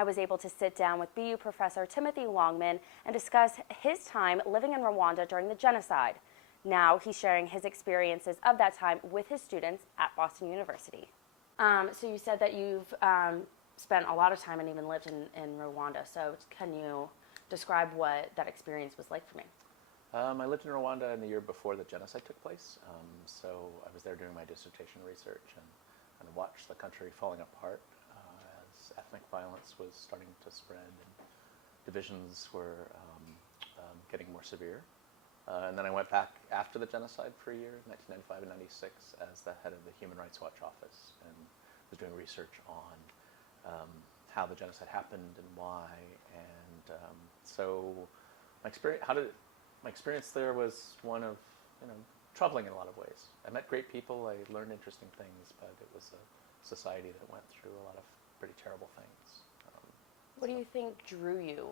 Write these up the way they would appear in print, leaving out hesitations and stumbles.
I was able to sit down with BU professor Timothy Longman and discuss his time living in Rwanda during the genocide. Now he's sharing his experiences of that time with his students at Boston University. So you said that you've spent a lot of time and even lived in Rwanda. So can you describe what that experience was like for me? I lived in Rwanda in the year before the genocide took place. So I was there doing my dissertation research and watched the country falling apart as ethnic violence was starting to spread and divisions were getting more severe. And then I went back after the genocide for a year, 1995 and 96, as the head of the Human Rights Watch office, and was doing research on how the genocide happened and why. And so my experience there was one of, troubling in a lot of ways. I met great people, I learned interesting things, but it was a society that went through a lot of pretty terrible things. What do you think drew you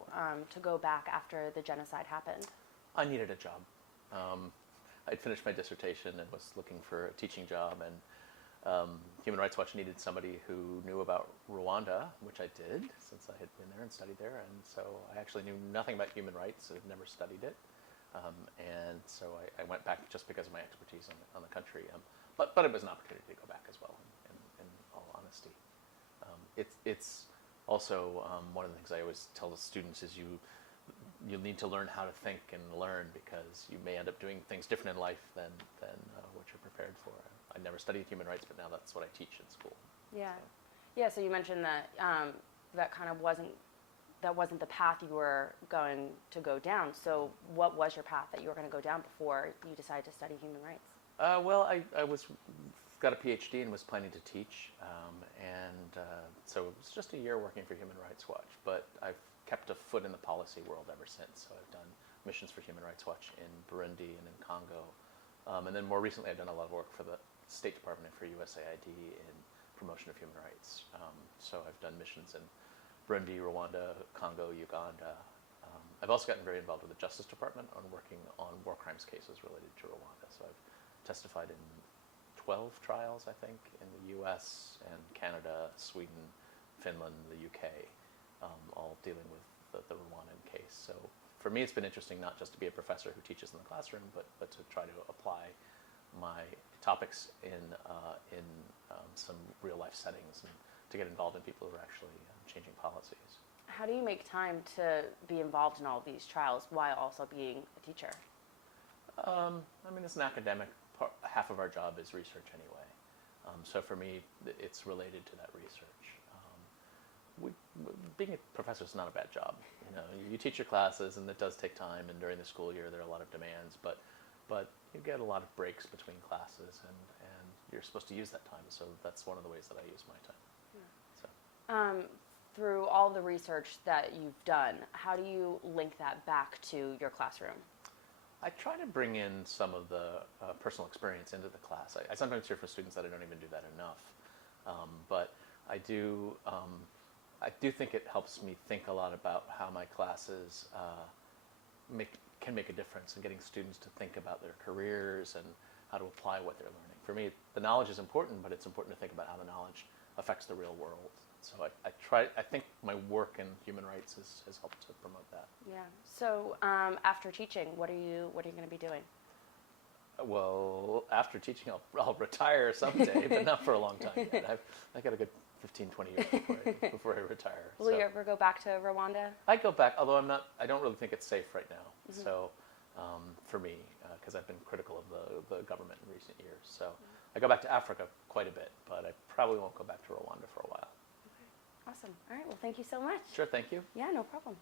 to go back after the genocide happened? I needed a job. I'd finished my dissertation and was looking for a teaching job, and Human Rights Watch needed somebody who knew about Rwanda, which I did since I had been there and studied there, and so I actually knew nothing about human rights. I'd never studied it, and so I went back just because of my expertise on the country, but it was an opportunity to go back as well, in all honesty. It's also one of the things I always tell the students is you'll need to learn how to think and learn, because you may end up doing things different in life than what you're prepared for. I never studied human rights, but now that's what I teach in school. Yeah, yeah. So you mentioned that that kind of wasn't the path you were going to go down. So what was your path that you were going to go down before you decided to study human rights? Well, I got a PhD and was planning to teach, so it was just a year working for Human Rights Watch. But I've kept a foot in the policy world ever since. So I've done missions for Human Rights Watch in Burundi and in Congo. And then more recently, I've done a lot of work for the State Department and for USAID in promotion of human rights. So I've done missions in Burundi, Rwanda, Congo, Uganda. I've also gotten very involved with the Justice Department on working on war crimes cases related to Rwanda. So I've testified in 12 trials, I think, in the US and Canada, Sweden, Finland, the UK, all dealing with the Rwandan case. So for me, it's been interesting not just to be a professor who teaches in the classroom, but to try to apply my topics in some real life settings and to get involved in people who are actually changing policies. How do you make time to be involved in all these trials while also being a teacher? As an academic, half of our job is research anyway. So for me, it's related to that research. Being a professor is not a bad job. You teach your classes, and it does take time. And during the school year, there are a lot of demands, but you get a lot of breaks between classes, and you're supposed to use that time. So that's one of the ways that I use my time. Yeah. So. Through all the research that you've done, how do you link that back to your classroom? I try to bring in some of the personal experience into the class. I sometimes hear from students that I don't even do that enough, but I do think it helps me think a lot about how my classes can make a difference in getting students to think about their careers and how to apply what they're learning. For me, the knowledge is important, but it's important to think about how the knowledge affects the real world. So I think my work in human rights has helped to promote that. Yeah. So after teaching, what are you going to be doing? Well, after teaching, I'll retire someday, but not for a long time yet. I got a good 15, 20 years before I retire. Will you ever go back to Rwanda? I go back, although I don't really think it's safe right now. Mm-hmm. So for me, because I've been critical of the government in recent years. So I go back to Africa quite a bit, but I probably won't go back to Rwanda for a while. Awesome. All right. Well, thank you so much. Sure. Thank you. Yeah, no problem.